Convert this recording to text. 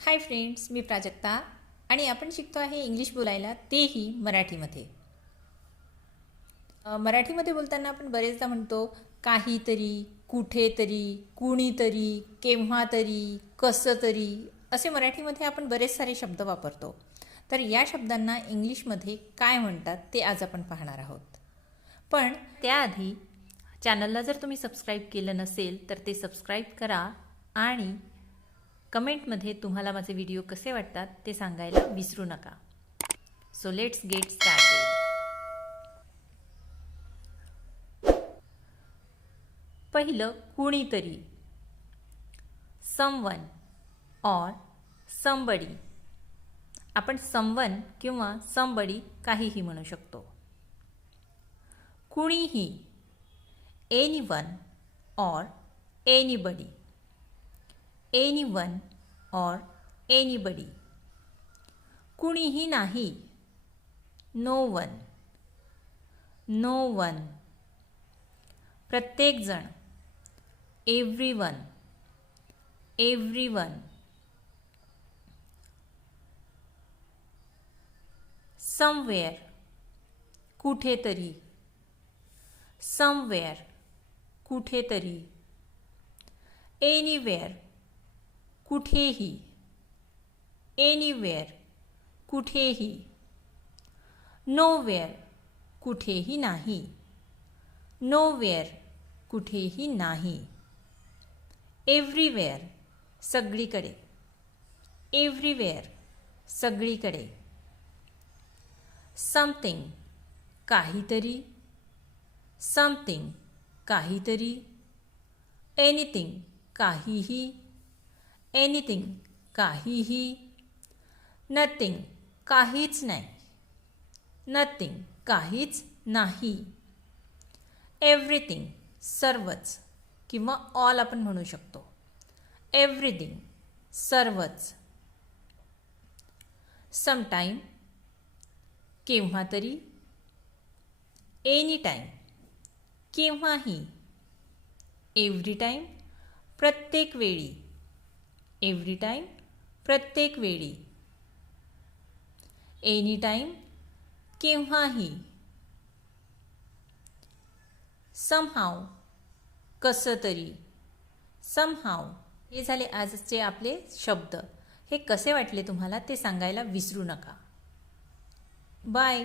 Hi friends मी प्राजक्ता आणि आपण शिकतो आहे इंग्लिश बोलायला तेही मराठीमध्ये. मराठीमध्ये बोलताना आपण बरेचदा म्हणतो काहीतरी कुठेतरी कुणीतरी केव्हा तरी कसं तरी असे मराठीमध्ये आपण बरेच सारे शब्द वापरतो. तर या शब्दांना इंग्लिशमध्ये काय म्हणतात ते आज आपण पाहणार आहोत. पण त्याआधी चॅनलला जर तुम्ही सबस्क्राईब केलं नसेल तर ते सबस्क्राईब करा आणि कमेंटमध्ये तुम्हाला माझे व्हिडिओ कसे वाटतात ते सांगायला विसरू नका. सो लेट्स गेट स्टार्ट पहिलं कुणीतरी. समवन ऑर समबडी आपण समवन किंवा समबडी काहीही म्हणू शकतो. कुणीही. Any one or anybody anyone or anybody कुणीही नाही. नो वन नो वन प्रत्येकजण every one every one somewhere कुठेतरी. समवेअर कुठेतरी. एनिवेअर कुठेही एनिवेअर कुठेही नोवेअर कुठेही नाही. नोवेअर कुठेही नाही. एव्हरीवेअर सगळीकडे. एव्हरीवेअर सगळीकडे. समथिंग काहीतरी. समथिंग काहीतरी. एनिथिंग काहीही. एनिथिंग काहीही नथिंग काहीच नाही. नथिंग काहीच नाही. एव्हरीथिंग सर्वच किंवा ऑल आपण म्हणू शकतो. एव्हरीथिंग सर्वच. समटाईम केव्हा तरी एनी टाईम केव्हाही एव्हरी टाईम प्रत्येक वेळी. एव्हरी टाईम प्रत्येक वेळी. एनी टाईम केव्हाही. समहाव कसं तरी. समहाव हे झाले आजचे आपले शब्द. हे कसे वाटले तुम्हाला ते सांगायला विसरू नका. बाय